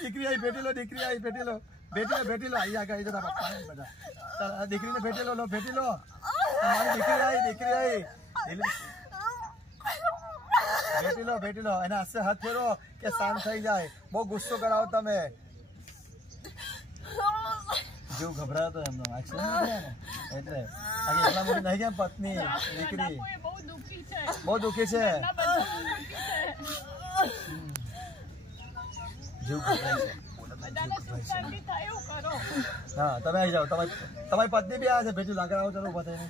દીકરી આવી ભેટી લો, દીકરી આવી ભેટી લો, ભેટી લો અહીંયા આગળ જતા પપ્પા બધા. ચાલ દીકરીને ભેટી લો, ભેટી લો. તમારી દીકરી આવી ભેટી લો. એના હાથે હાથ ફેરો કે શાંત થઈ જાય. બહુ ગુસ્સો કરાવો તમે. જેવું ગભરાતો એમનો એટલે એકલા મોટી નહીં કેમ પત્ની દીકરી બહુ દુઃખી છે. હા તમે આવી જાઓ. તમારી પત્ની બી આવે છે. ભેટી લાકડા આવો. ચાલો ઉભા થઈને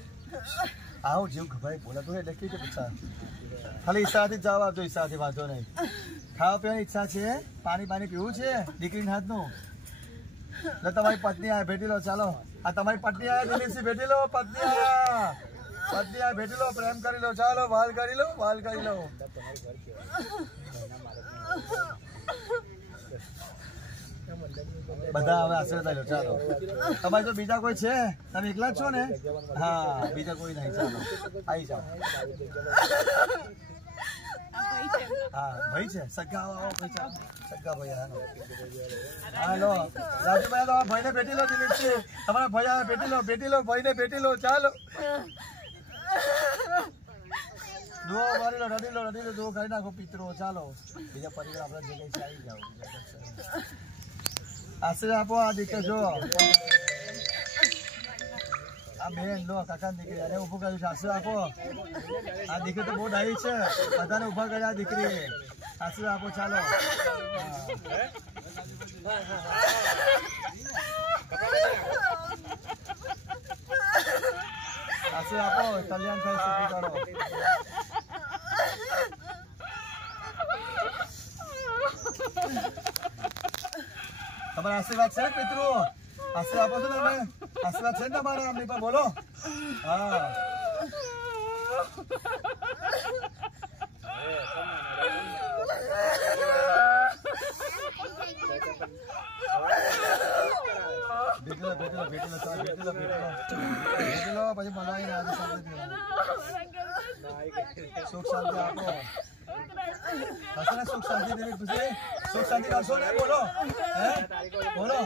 આવો. જેવું ગભરાય બોલાતું એટલે કે પૂછા ખાલી ઈચ્છાથી જવાબ આપજો. ઈચ્છાથી વાંધો નહીં. ખાવા પીવાની ઈચ્છા છે. પાણી પીવું છે દીકરીના હાથનું. એટલે તમારી પત્ની આવે ભેટી લો. ચાલો આ તમારી પત્ની આવે દિલીપસિંહ ભેટી લો. પત્ની આવે ભેટી લો. પ્રેમ કરી લો. ચાલો વાલ કરી લો. બધા હવે આશીર્વાદ લો. ચાલો તમારે જો બીજા કોઈ છે તમે એકલા જ છો ને? હા બીજા કોઈ નહીં. ચાલો આવી જાઓ. હા ભાઈ છે સગા ભાઈ. હાલો રાજુભાઈ તમારા ભાઈને ભેટી લો. દિલીપસિંહ તમારા ભાઈ ભેટી લો. ભાઈને ભેટી લો. ચાલો દુઓ મારી લો. રડી લો. દુઓ કરી નાખો પિતરો. ચાલો બીજા પરિવાર આપણા જે કઈ છે આવી જાઓ. આશીર્વાદ આપો. આ દીકરો જો આ બેન લો કાકા દીકરી અને ઉભું કર્યું છે. આશીર્વાદ આપો. આ દીકરી તો બહુ ડાહી છે. બધાને ઉભા કર્યા દીકરી. આશીર્વાદ આપો. ચાલો આશીર્વાદ આપો. કલ્યાણ થાય સુખી કરો. તમારા આશીર્વાદ છે પિતૃ? આશીર્વાદ આપો છો તમે? આશીર્વાદ છે ને તમારા અમની પર? બોલો. હા ભેટી લો. પછી બનાવીને સુખ શાંતિ આપો. સુખ શાંતિ દેવી પછી સુખ શાંતિ આપશો ને? બોલો બોલો.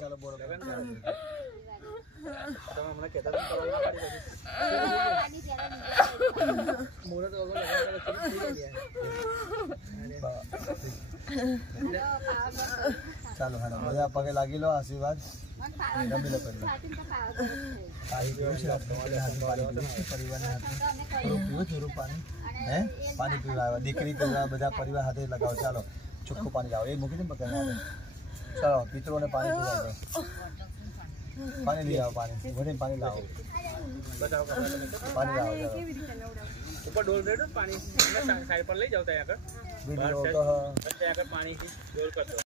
ચાલો બોલો. ચાલો હેલો બધા પગે લાગી લો. આશીર્વાદ રમી લો. થોડું પાણી હે પાણી પીવા આવ્યા. દીકરી પીવા બધા પરિવાર સાથે લગાવો. ચાલો ચોખ્ખું પાણી લાવો. એ મૂકી દે પકડ. ચાલો પિતરોને પાણી પીવા દો. પાણી લઈ આવો. પાણી લાવો. પાણી લાવો. ઉપર ડોલ રેડો પાણી સાઈડ પર લઈ જાવ. ત્યાં આગળ પાણી ડોલ કરતો.